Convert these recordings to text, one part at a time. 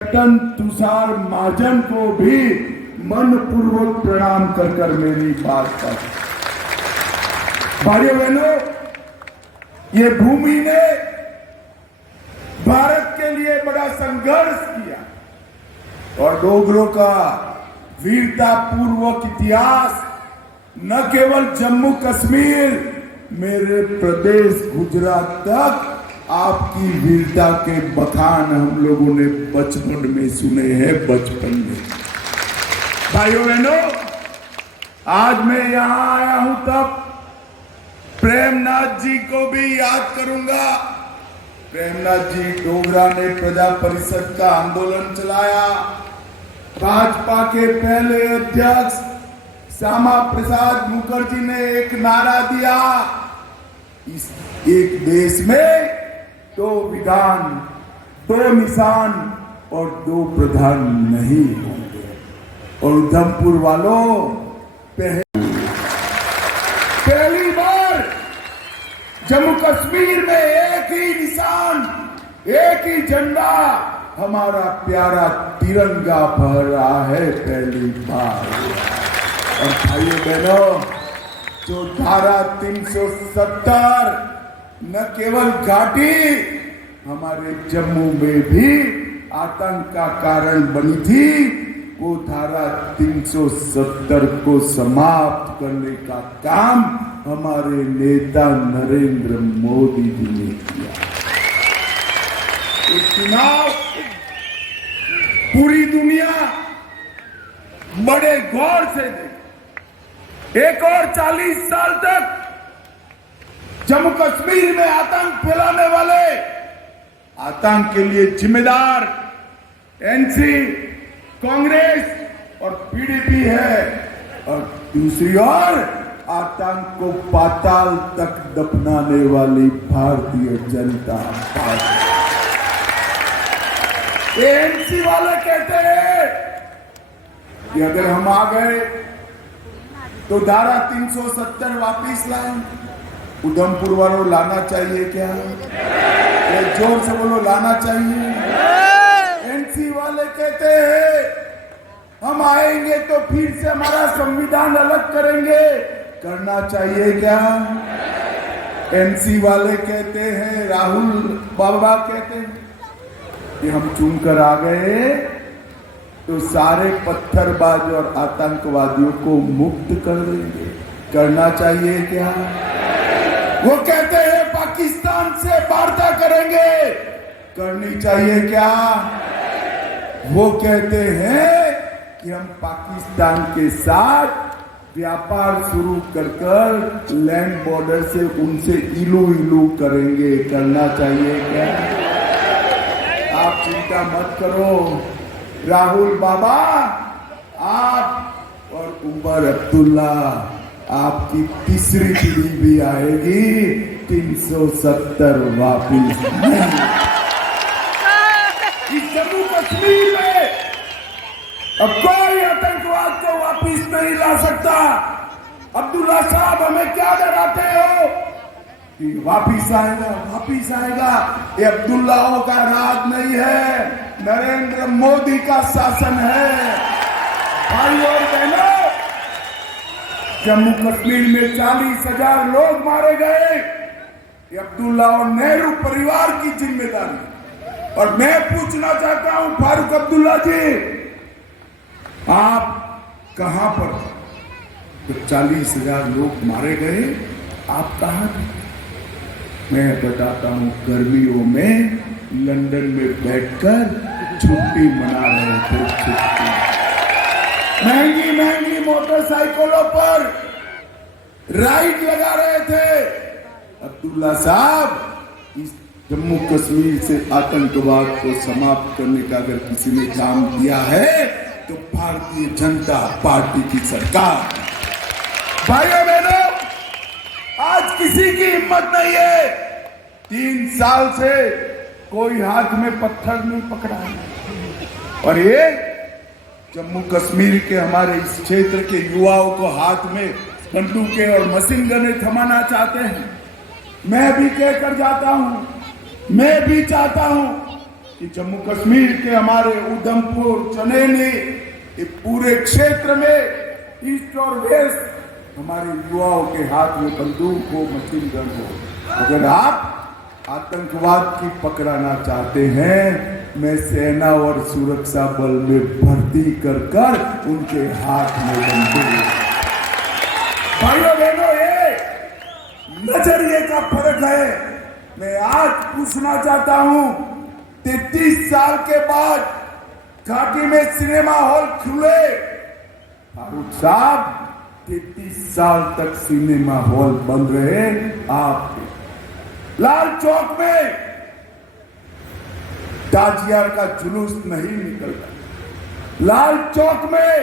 Captain Tushar महाजन को भी मनपूर्वक प्रणाम कर मेरी बात पर। भाइयों बहनों, ये भूमि ने भारत के लिए बड़ा संघर्ष किया और डोगरों का वीरता पूर्वक इतिहास न केवल जम्मू कश्मीर, मेरे प्रदेश गुजरात तक आपकी वीरता के बखान हम लोगों ने बचपन में सुने हैं। बचपन में भाइयों बहनों, आज मैं यहां आया हूं तब प्रेमनाथ जी को भी याद करूंगा। प्रेमनाथ जी डोगरा ने प्रजा परिषद का आंदोलन चलाया। भाजपा के पहले अध्यक्ष श्यामा प्रसाद मुखर्जी ने एक नारा दिया, इस एक देश में दो विधान, दो निशान और दो प्रधान नहीं होंगे। और उधमपुर वालों, पहली बार जम्मू कश्मीर में एक ही निशान, एक ही झंडा, हमारा प्यारा तिरंगा फहर रहा है पहली बार। और भाइयों बहनों, जो धारा 370 न केवल घाटी, हमारे जम्मू में भी आतंक का कारण बनी थी, वो धारा 370 को समाप्त करने का काम हमारे नेता नरेंद्र मोदी जी ने किया। ये चुनाव पूरी दुनिया बड़े गौर से देखे। एक और 40 साल तक जम्मू कश्मीर में आतंक फैलाने वाले, आतंक के लिए जिम्मेदार एनसी, कांग्रेस और पीडीपी है, और दूसरी ओर आतंक को पाताल तक दफनाने वाली भारतीय जनता पार्टी। एनसी वाले कहते हैं कि अगर हम आ गए तो धारा 370 वापिस लाएं। उधमपुर वालों, लाना चाहिए क्या? ये जोर से बोलो, लाना चाहिए। एनसी वाले कहते हैं हम आएंगे तो फिर से हमारा संविधान अलग करेंगे, करना चाहिए क्या? एनसी वाले कहते हैं, राहुल बाबा कहते हैं कि हम चुनकर आ गए तो सारे पत्थरबाज और आतंकवादियों को मुक्त कर देंगे, करना चाहिए क्या? वो कहते हैं पाकिस्तान से वार्ता करेंगे, करनी चाहिए क्या? वो कहते हैं कि हम पाकिस्तान के साथ व्यापार शुरू कर लैंड बॉर्डर से उनसे इलू करेंगे, करना चाहिए क्या? आप चिंता मत करो राहुल बाबा, आप और उमर अब्दुल्ला, आपकी तीसरी पीढ़ी भी आएगी 370 वापिस। इस जम्मू कश्मीर में अब कोई आतंकवाद को वापिस नहीं ला सकता। अब्दुल्ला साहब, हमें क्या डराते हो कि वापिस आएगा, वापिस आएगा? ये अब्दुल्लाओं का राज नहीं है, नरेंद्र मोदी का शासन है। भाइयों और बहनों, जम्मू कश्मीर में 40,000 लोग मारे गए, ये अब्दुल्ला और नेहरू परिवार की जिम्मेदारी। और मैं पूछना चाहता हूं फारूक अब्दुल्ला जी, आप कहां पर थे तो 40,000 लोग मारे गए? आप कहां थे? मैं बताता हूं, गर्मियों में लंदन में बैठकर छुट्टी मना रहे थे। छुट्टी महंगी महंगी मोटरसाइकिलों पर राइड लगा रहे थे। अब्दुल्ला साहब, इस जम्मू कश्मीर से आतंकवाद को समाप्त करने का अगर किसी ने काम किया है तो भारतीय जनता पार्टी की सरकार। भाइयों बहनों, आज किसी की हिम्मत नहीं है, 3 साल से कोई हाथ में पत्थर नहीं पकड़ा है। और ये जम्मू कश्मीर के हमारे इस क्षेत्र के युवाओं को हाथ में बंदूकें और मशीन गने थमाना चाहते हैं। मैं भी कहकर जाता हूं, मैं भी चाहता हूं कि जम्मू कश्मीर के हमारे उधमपुर, चनैनी, ये पूरे क्षेत्र में ईस्ट और वेस्ट हमारे युवाओं के हाथ में बंदूक हो, मशीन गन हो। अगर आप आतंकवाद की पकड़ाना चाहते हैं, मैं सेना और सुरक्षा बल में भर्ती कर कर उनके हाथ में बंदूक। भाइयों बहनों, ये नजरिए का फर्क है। मैं आज पूछना चाहता हूं, 33 साल के बाद घाटी में सिनेमा हॉल खुले। फारूक साहब, 33 साल तक सिनेमा हॉल बंद रहे। आप लाल चौक में ताजिया का जुलूस नहीं निकलता, लाल चौक में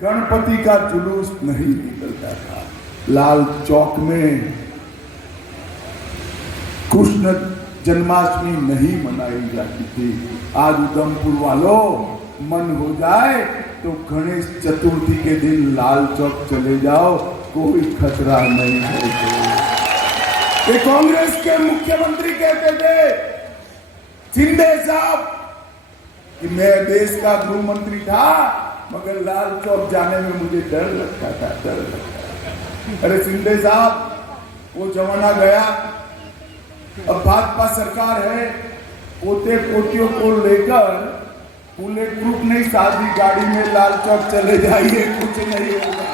गणपति का जुलूस नहीं निकलता था, लाल चौक में कृष्ण जन्माष्टमी नहीं मनाई जाती थी। आज उधमपुर वालों, मन हो जाए तो गणेश चतुर्थी के दिन लाल चौक चले जाओ, कोई खतरा नहीं है। ये कांग्रेस के मुख्यमंत्री कहते थे, शिंदे साहब, कि मैं देश का गृह मंत्री था, मगर लाल चौक जाने में मुझे डर लगता था, डर लगता था। अरे शिंदे साहब, वो जमाना गया। अब भाजपा सरकार है, पोते पोतियों को लेकर बुलेट प्रूफ नहीं, सादी गाड़ी में लाल चौक चले जाइए, कुछ नहीं होगा।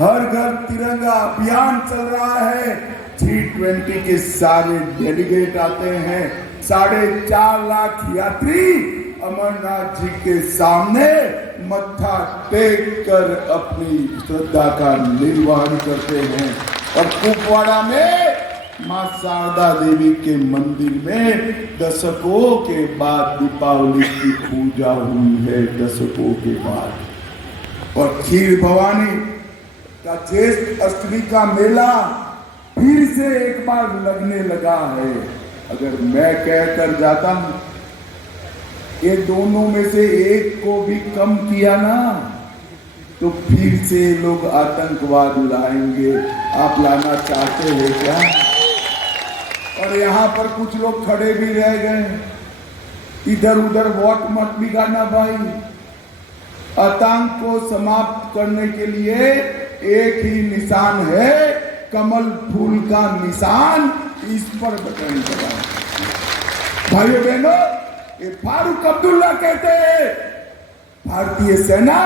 हर घर तिरंगा अभियान चल रहा है। G20 के सारे डेलीगेट आते हैं। 4.5 लाख यात्री अमरनाथ जी के सामने मत्था टेक कर अपनी श्रद्धा का निर्वहन करते हैं। और कुपवाड़ा में मां शारदा देवी के मंदिर में दशकों के बाद दीपावली की पूजा हुई है, दशकों के बाद। और खीर भवानी का ज्येष्ठ अष्टमी का मेला फिर से एक बार लगने लगा है। अगर मैं कहकर जाता हूं, ये दोनों में से एक को भी कम किया ना, तो फिर से लोग आतंकवाद लाएंगे। आप लाना चाहते हैं क्या? और यहां पर कुछ लोग खड़े भी रह गए। इधर उधर वोट मत बिगाड़ना भाई। आतंक को समाप्त करने के लिए एक ही निशान है, कमल फूल का निशान। इस पर बटन दबाएं। भाइयों बहनों, ये फारूक अब्दुल्ला कहते हैं, भारतीय सेना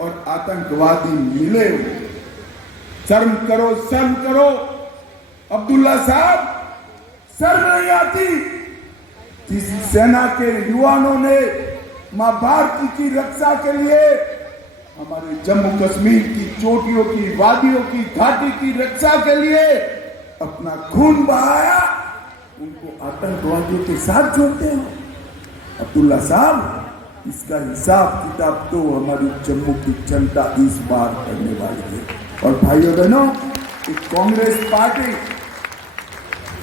और आतंकवादी मिले हुए। शर्म करो, शर्म करो। अब्दुल्ला साहब, शर्म नहीं आती? जिस सेना के युवाओं ने मां भारती की रक्षा के लिए हमारे जम्मू कश्मीर की चोटियों की, वादियों की, घाटी की रक्षा के लिए अपना खून बहाया, उनको आतंकवादियों के साथ जोड़ते हो। अब्दुल्ला साहब, इसका हिसाब किताब तो हमारी जम्मू की जनता इस बार करने वाली है। और भाइयों बहनों, कांग्रेस पार्टी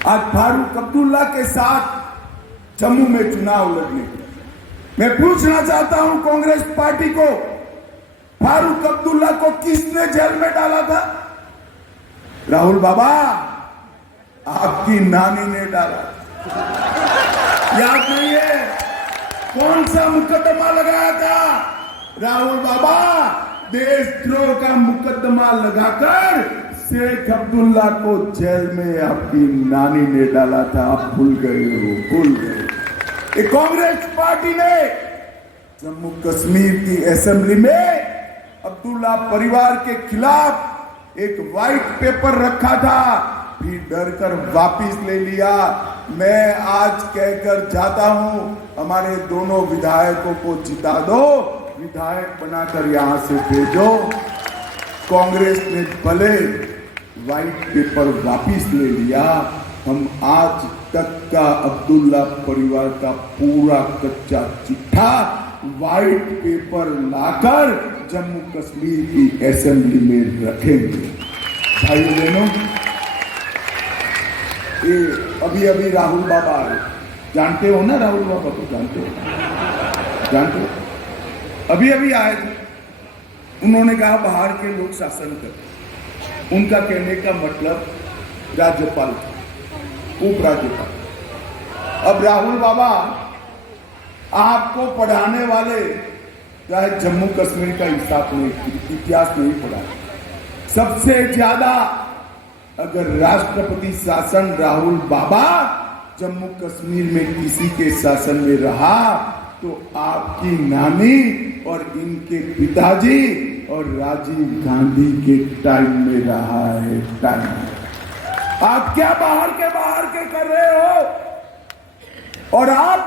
आज फारूक अब्दुल्ला के साथ जम्मू में चुनाव लड़ने। मैं पूछना चाहता हूं कांग्रेस पार्टी को, फारूक अब्दुल्ला को किसने जेल में डाला था? राहुल बाबा, आपकी नानी ने डाला। याद नहीं है? कौन सा मुकदमा लगाया था? राहुल बाबा, देशद्रोह का मुकदमा लगाकर शेख अब्दुल्ला को जेल में आपकी नानी ने डाला था। आप भूल गए हो, भूल गए। कांग्रेस पार्टी ने जम्मू कश्मीर की असेंबली में अब्दुल्ला परिवार के खिलाफ एक व्हाइट पेपर रखा था, फिर डरकर वापस ले लिया। मैं आज कहकर जाता हूं, हमारे दोनों विधायकों को जिता दो, विधायक बनाकर यहां से भेजो। कांग्रेस ने भले व्हाइट पेपर वापस ले लिया, हम आज तक का अब्दुल्ला परिवार का पूरा कच्चा चिट्ठा व्हाइट पेपर लाकर जम्मू कश्मीर की असेंबली में रखेंगे। भाइयों बहनों, ये अभी राहुल बाबा आए, जानते हो ना? राहुल बाबा को जानते हो? जानते हो? अभी आए थे। उन्होंने कहा बाहर के लोग शासन कर। उनका कहने का मतलब राज्यपाल, उपराज्यपाल। अब राहुल बाबा आपको पढ़ाने वाले चाहे जम्मू कश्मीर का हिसाब नहीं, इतिहास नहीं पढ़ा। सबसे ज्यादा अगर राष्ट्रपति शासन राहुल बाबा जम्मू कश्मीर में किसी के शासन में रहा तो आपकी नानी और इनके पिताजी और राजीव गांधी के टाइम में रहा है। टाइम आप क्या बाहर के कर रहे हो और आप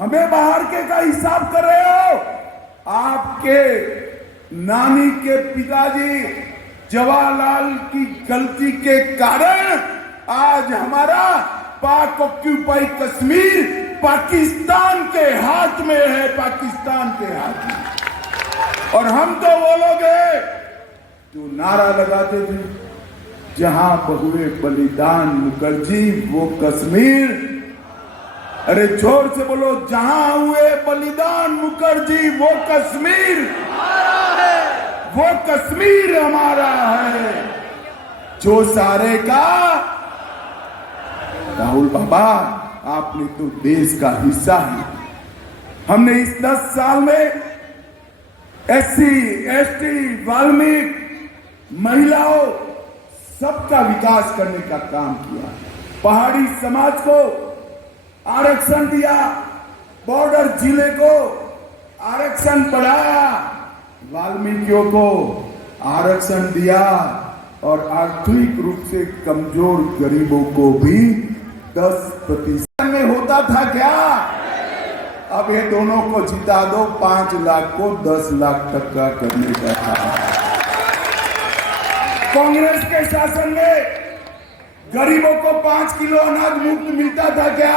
हमें बाहर के का हिसाब कर रहे हो। आपके नानी के पिताजी जवाहरलाल की गलती के कारण आज हमारा पाक ऑक्यूपाई कश्मीर पाकिस्तान के हाथ में है, पाकिस्तान के हाथ में। और हम तो वो लोग हैं जो नारा लगाते थे जहां बहुए बलिदान मुखर्जी वो कश्मीर। अरे जोर से बोलो, जहां हुए बलिदान मुखर्जी वो कश्मीर हमारा है, वो कश्मीर हमारा है। जो सारे का राहुल बाबा आपने तो देश का हिस्सा है। हमने इस 10 साल में SC, ST, वाल्मीकि, महिलाओं सबका विकास करने का काम किया। पहाड़ी समाज को आरक्षण दिया, बॉर्डर जिले को आरक्षण बढ़ाया, वाल्मीकियों को आरक्षण दिया और आर्थिक रूप से कमजोर गरीबों को भी 10% में होता था क्या? अब ये दोनों को जिता दो, 5 लाख को 10 लाख तक का करने का था। कांग्रेस के शासन में गरीबों को 5 किलो अनाज मुफ्त मिलता था क्या?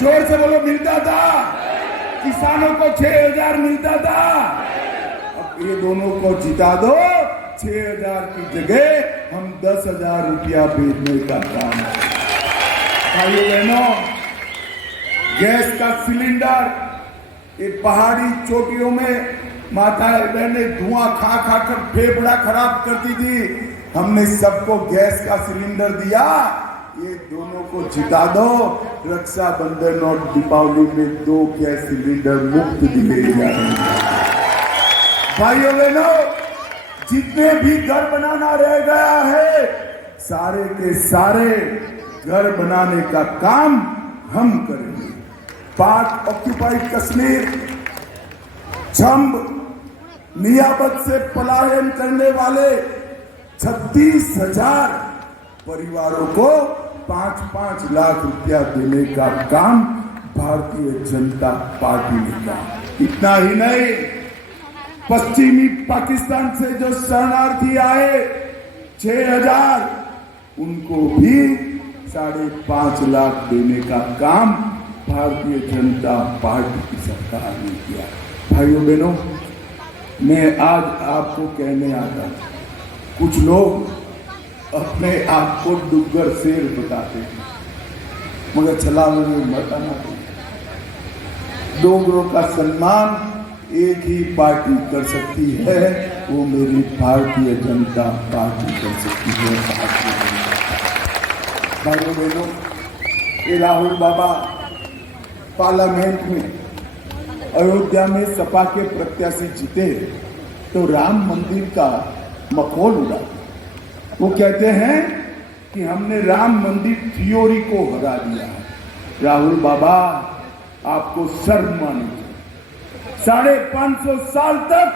जोर से बोलो, मिलता था। किसानों को 6,000 मिलता था। अब ये दोनों को जिता दो, 6,000 की जगह हम 10,000 रुपया भेजने का काम है। भाइयों बहनों, गैस का सिलेंडर ये पहाड़ी चोटियों में माताएं बहनें धुआं खा खा कर फेफड़ा खराब करती थी। हमने सबको गैस का सिलेंडर दिया। ये दोनों को जिता दो, रक्षाबंधन और दीपावली में 2 गैस सिलेंडर मुफ्त दिए जाएंगे। भाइयों बहनों, जितने भी घर बनाना रह गया है, सारे के सारे घर बनाने का काम हम करेंगे। पाक ऑक्यूपाई कश्मीर, छंब नियाबत से पलायन करने वाले 36,000 परिवारों को 5-5 लाख रुपया देने का काम भारतीय जनता पार्टी ने किया। इतना ही नहीं, पश्चिमी पाकिस्तान से जो शरणार्थी आए 6,000, उनको भी 5.5 लाख देने का काम भारतीय जनता पार्टी की सरकार ने किया। भाइयों बहनों, मैं आज आपको कहने आता हूं, कुछ लोग अपने आप को डुग्गर शेर बताते हैं, मगर छलावे में मरना। डोगरों का सम्मान एक ही पार्टी कर सकती है, वो मेरी भारतीय जनता पार्टी कर सकती है। भाइयों बहनों, ये राहुल बाबा पार्लियामेंट में अयोध्या में सपा के प्रत्याशी जीते तो राम मंदिर का मखौल उड़ा। वो कहते हैं कि हमने राम मंदिर थ्योरी को हरा दिया है। राहुल बाबा, आपको शर्म आनी चाहिए। 550 साल तक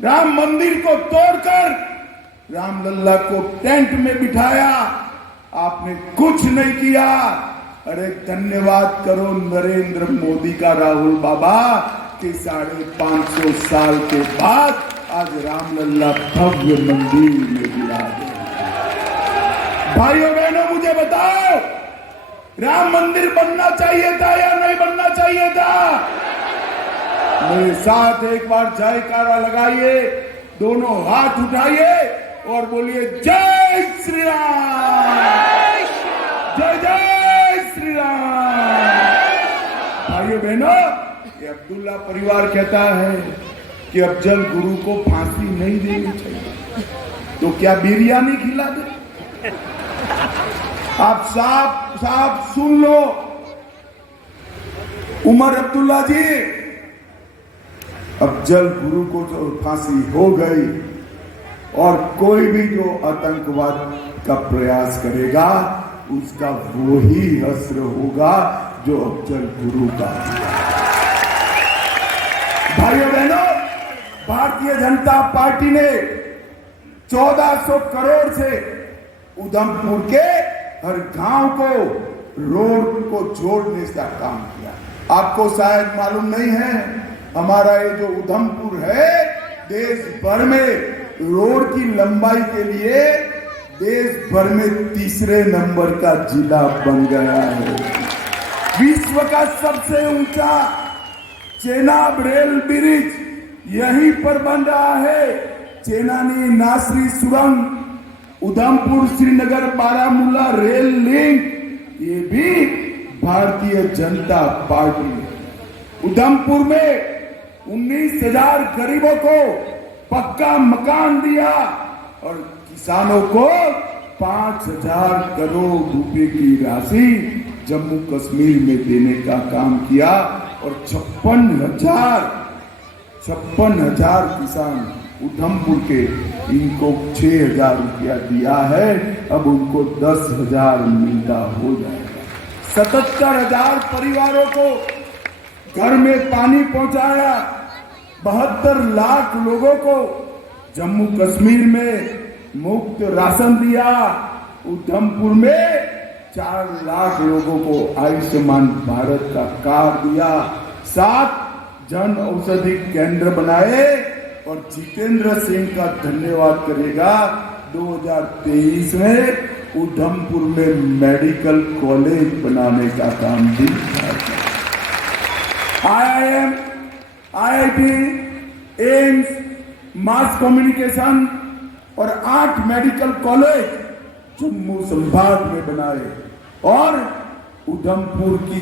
राम मंदिर को तोड़कर रामलल्ला को टेंट में बिठाया, आपने कुछ नहीं किया। अरे धन्यवाद करो नरेंद्र मोदी का राहुल बाबा कि 550 साल के बाद आज रामलल्ला भव्य मंदिर में विराज है। भाइयों बहनों, मुझे बताओ, राम मंदिर बनना चाहिए था या नहीं बनना चाहिए था? मेरे साथ एक बार जयकारा लगाइए, दोनों हाथ उठाइए और बोलिए जय श्री राम, जय जय श्री राम। भाइयों बहनों, ये अब्दुल्ला परिवार कहता है कि अफजल गुरु को फांसी नहीं देनी चाहिए, तो क्या बिरयानी खिला दे? आप साफ साफ सुन लो, उमर अब्दुल्ला जी, अफजल गुरु को तो फांसी हो गई और कोई भी जो आतंकवाद का प्रयास करेगा उसका वो ही हश्र होगा जो अफजल गुरु का। भाइयों बहनों, भारतीय जनता पार्टी ने 1400 करोड़ से उधमपुर के हर गांव को रोड को जोड़ने का काम किया। आपको शायद मालूम नहीं है, हमारा ये जो उधमपुर है देश भर में रोड की लंबाई के लिए देश भर में तीसरे नंबर का जिला बन गया है। विश्व का सबसे ऊंचा चेनाब रेल ब्रिज यहीं पर बन रहा है। चेनानी नासरी सुरंग, उधमपुर श्रीनगर बारामूला रेल लिंक, ये भी भारतीय जनता पार्टी। उधमपुर में 19,000 गरीबों को पक्का मकान दिया और किसानों को 5,000 करोड़ रुपए की राशि जम्मू कश्मीर में देने का काम किया और 56,000 किसान उधमपुर के, इनको 6,000 रुपया दिया है, अब उनको 10,000 मिलता हो जाएगा। 77,000 परिवारों को घर में पानी पहुंचाया, 72 लाख लोगों को जम्मू कश्मीर में मुफ्त राशन दिया, उधमपुर में 4 लाख लोगों को आयुष्मान भारत का कार्ड दिया, 7 जन औषधि केंद्र बनाए और जितेंद्र सिंह का धन्यवाद करेगा 2023 में उधमपुर में मेडिकल कॉलेज बनाने का काम भी किया। IIM, IIT, AIIMS, mass communication और 8 मेडिकल कॉलेज जम्मू संभाग में बनाए और उधमपुर की